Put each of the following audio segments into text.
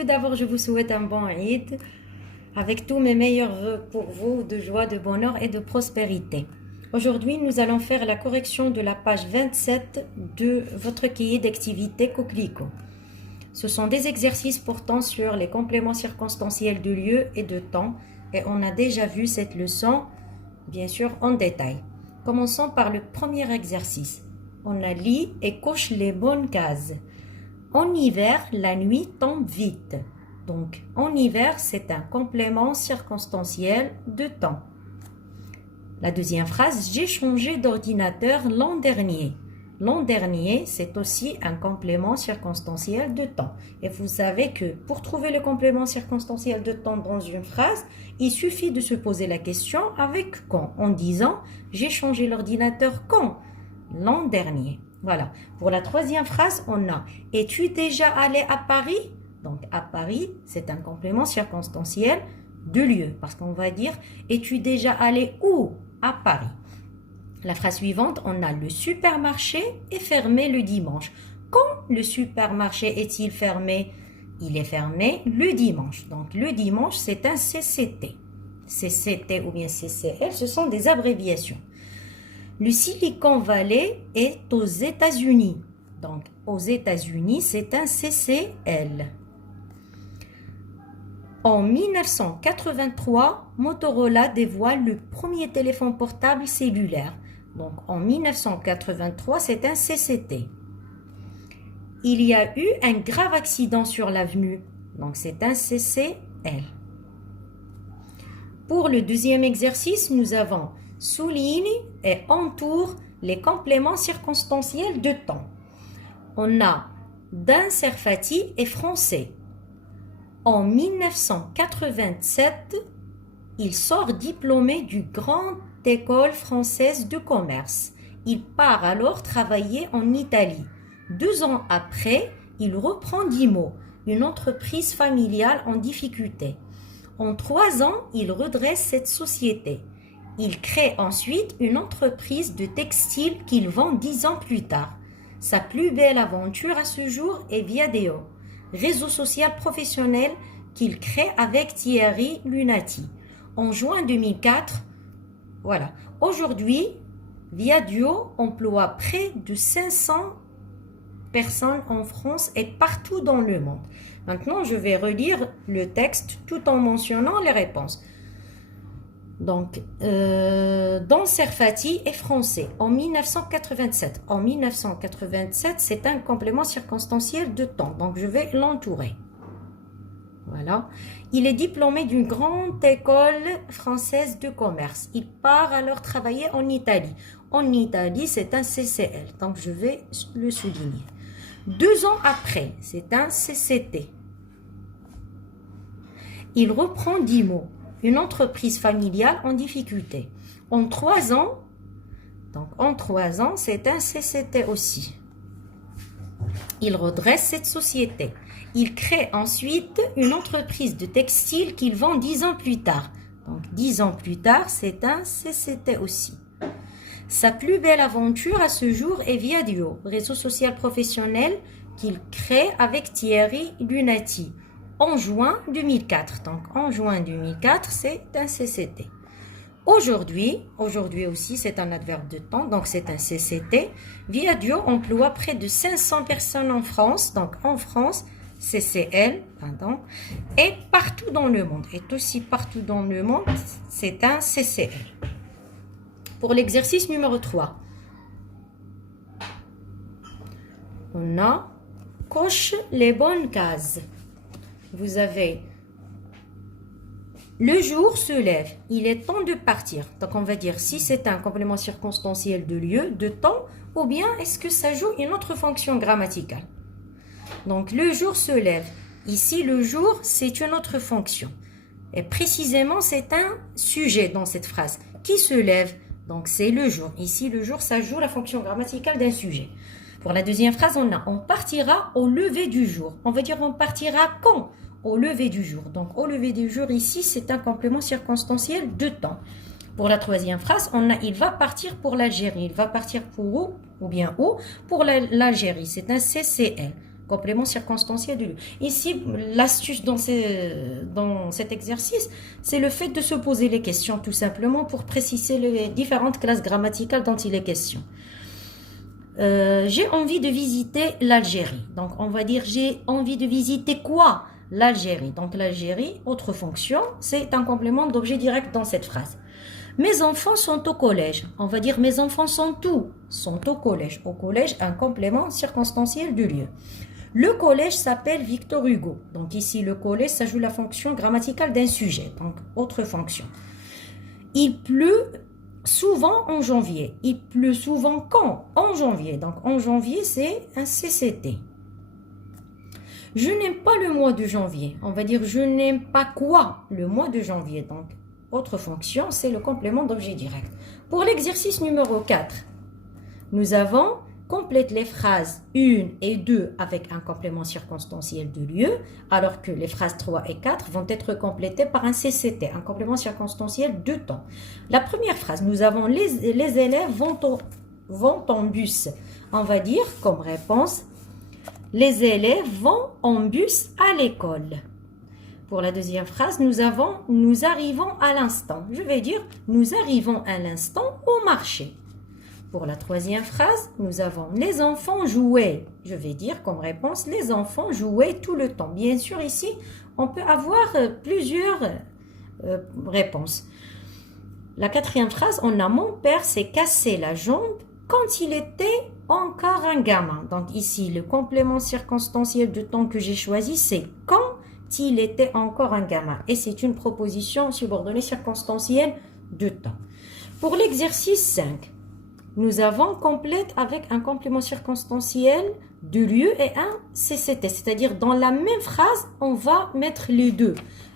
Tout d'abord, je vous souhaite un bon Eid avec tous mes meilleurs vœux pour vous de joie, de bonheur et de prospérité. Aujourd'hui, nous allons faire la correction de la page 27 de votre cahier d'activité Coquelicot. Ce sont des exercices portant sur les compléments circonstanciels de lieu et de temps et on a déjà vu cette leçon, bien sûr, en détail. Commençons par le premier exercice. On a lit et coche les bonnes cases. En hiver, la nuit tombe vite. Donc, en hiver, c'est un complément circonstanciel de temps. La deuxième phrase, j'ai changé d'ordinateur l'an dernier. L'an dernier, c'est aussi un complément circonstanciel de temps. Et vous savez que pour trouver le complément circonstanciel de temps dans une phrase, il suffit de se poser la question avec quand, en disant j'ai changé l'ordinateur quand? L'an dernier. Voilà. Pour la troisième phrase, on a es-tu déjà allé à Paris? Donc à Paris, c'est un complément circonstanciel de lieu. Parce qu'on va dire es-tu déjà allé où? À Paris. La phrase suivante, on a le supermarché est fermé le dimanche. Quand le supermarché est-il fermé? Il est fermé le dimanche. Donc le dimanche, c'est un CCT. CCT ou bien CCL, ce sont des abréviations. Le Silicon Valley est aux États-Unis. Donc, aux États-Unis, c'est un CCL. En 1983, Motorola dévoile le premier téléphone portable cellulaire. Donc, en 1983, c'est un CCT. Il y a eu un grave accident sur l'avenue. Donc, c'est un CCL. Pour le deuxième exercice, nous avons souligne et entoure les compléments circonstanciels de temps. On a Danser Fati est français. En 1987, il sort diplômé du Grande École française de commerce. Il part alors travailler en Italie. 2 ans après, il reprend Dimo, une entreprise familiale en difficulté. En 3 ans, il redresse cette société. Il crée ensuite une entreprise de textile qu'il vend 10 ans plus tard. Sa plus belle aventure à ce jour est Viadeo, réseau social professionnel qu'il crée avec Thierry Lunati. En juin 2004, voilà. Aujourd'hui, Viadeo emploie près de 500 personnes en France et partout dans le monde. Maintenant, je vais relire le texte tout en mentionnant les réponses. Donc, Danser Fati est français en 1987. En 1987, c'est un complément circonstanciel de temps. Donc, je vais l'entourer. Voilà. Il est diplômé d'une grande école française de commerce. Il part alors travailler en Italie. En Italie, c'est un CCL. Donc, je vais le souligner. 2 ans après, c'est un CCT. Il reprend Dimo, une entreprise familiale en difficulté. En 3 ans, c'est un CCT aussi. Il redresse cette société. Il crée ensuite une entreprise de textile qu'il vend 10 ans plus tard. Donc 10 ans plus tard, c'est un CCT aussi. Sa plus belle aventure à ce jour est Viadeo, réseau social professionnel qu'il crée avec Thierry Lunati. En juin 2004. Donc, en juin 2004, c'est un CCT. Aujourd'hui aussi, c'est un adverbe de temps, donc c'est un CCT. Viadeo emploie près de 500 personnes en France, donc en France, CCL, et partout dans le monde. Et aussi partout dans le monde, c'est un CCL. Pour l'exercice numéro 3, on a coche les bonnes cases. Vous avez le jour se lève, il est temps de partir. Donc on va dire si c'est un complément circonstanciel de lieu, de temps, ou bien est-ce que ça joue une autre fonction grammaticale. Donc le jour se lève. Ici le jour c'est une autre fonction. Et précisément c'est un sujet dans cette phrase. Qui se lève? Donc c'est le jour. Ici le jour ça joue la fonction grammaticale d'un sujet. Pour la deuxième phrase, on partira au lever du jour. On va dire on partira quand? Au lever du jour. Donc au lever du jour ici, c'est un complément circonstanciel de temps. Pour la troisième phrase, on a il va partir pour l'Algérie. Il va partir pour où? Ou bien où? Pour l'Algérie. C'est un CCL. complément circonstanciel du lieu. Ici, l'astuce dans cet exercice, c'est le fait de se poser les questions tout simplement pour préciser les différentes classes grammaticales dont il est question. J'ai envie de visiter l'Algérie. Donc, on va dire j'ai envie de visiter quoi? L'Algérie. Donc, l'Algérie, autre fonction, c'est un complément d'objet direct dans cette phrase. Mes enfants sont au collège. On va dire mes enfants sont où? Sont au collège. Au collège, un complément circonstanciel du lieu. Le collège s'appelle Victor Hugo. Donc ici, le collège, ça joue la fonction grammaticale d'un sujet. Donc, autre fonction. Il pleut souvent en janvier. Il pleut souvent quand? En janvier. Donc, en janvier, c'est un CCT. Je n'aime pas le mois de janvier. On va dire je n'aime pas quoi? Le mois de janvier. Donc, autre fonction, c'est le complément d'objet direct. Pour l'exercice numéro 4, nous avons complète les phrases 1 et 2 avec un complément circonstanciel de lieu, alors que les phrases 3 et 4 vont être complétées par un CCT, un complément circonstanciel de temps. La première phrase, nous avons les élèves vont en bus. On va dire comme réponse, les élèves vont en bus à l'école. Pour la deuxième phrase, nous arrivons à l'instant. Je vais dire, nous arrivons à l'instant au marché. Pour la troisième phrase, nous avons les enfants jouaient. Je vais dire comme réponse, les enfants jouaient tout le temps. Bien sûr, ici, on peut avoir plusieurs réponses. La quatrième phrase, on a mon père s'est cassé la jambe quand il était encore un gamin. Donc ici, le complément circonstanciel de temps que j'ai choisi, c'est quand il était encore un gamin. Et c'est une proposition subordonnée circonstancielle de temps. Pour l'exercice 5, nous avons complète avec un complément circonstanciel de lieu et un CCT. C'est-à-dire, dans la même phrase, on va mettre les deux.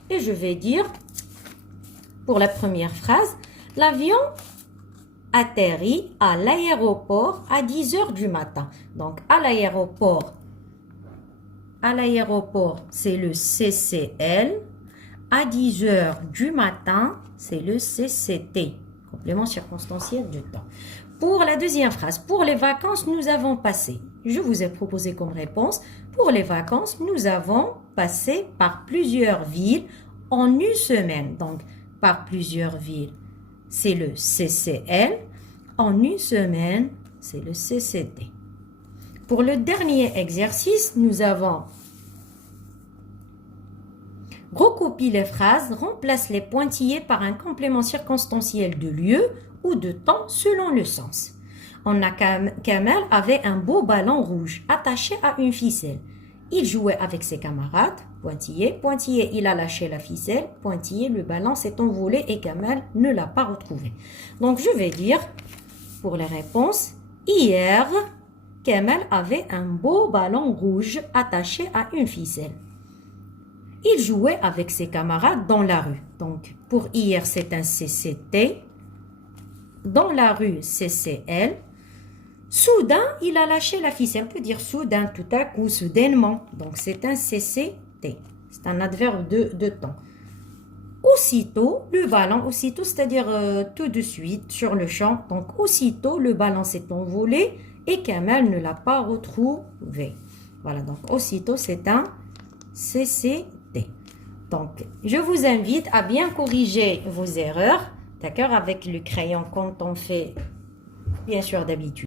Et je vais dire, pour la première phrase, l'avion atterrit à l'aéroport à 10 h du matin. Donc, à l'aéroport, c'est le CCL. À 10 h du matin, c'est le CCT. Complément circonstanciel de temps. Pour la deuxième phrase, pour les vacances, nous avons passé. Je vous ai proposé comme réponse, pour les vacances, nous avons passé par plusieurs villes en une semaine. Donc, par plusieurs villes, c'est le CCL. En une semaine, c'est le CCT. Pour le dernier exercice, nous avons recopie les phrases, remplace les pointillés par un complément circonstanciel de lieu ou de temps selon le sens. On a Kamel avait un beau ballon rouge attaché à une ficelle. Il jouait avec ses camarades, pointillé, pointillé, il a lâché la ficelle, pointillé, le ballon s'est envolé et Kamel ne l'a pas retrouvé. Donc je vais dire, pour les réponses, hier, Kamel avait un beau ballon rouge attaché à une ficelle. Il jouait avec ses camarades dans la rue. Donc, pour hier, c'est un CCT. Dans la rue, CCL. Soudain, il a lâché la ficelle. On peut dire soudain, tout à coup, soudainement. Donc, c'est un CCT. C'est un adverbe de temps. Aussitôt, le ballon, aussitôt, c'est-à-dire tout de suite, sur le champ. Donc, aussitôt, le ballon s'est envolé et Kamel ne l'a pas retrouvé. Voilà, donc, aussitôt, c'est un CCT. Donc, je vous invite à bien corriger vos erreurs, d'accord, avec le crayon quand on fait, bien sûr, d'habitude.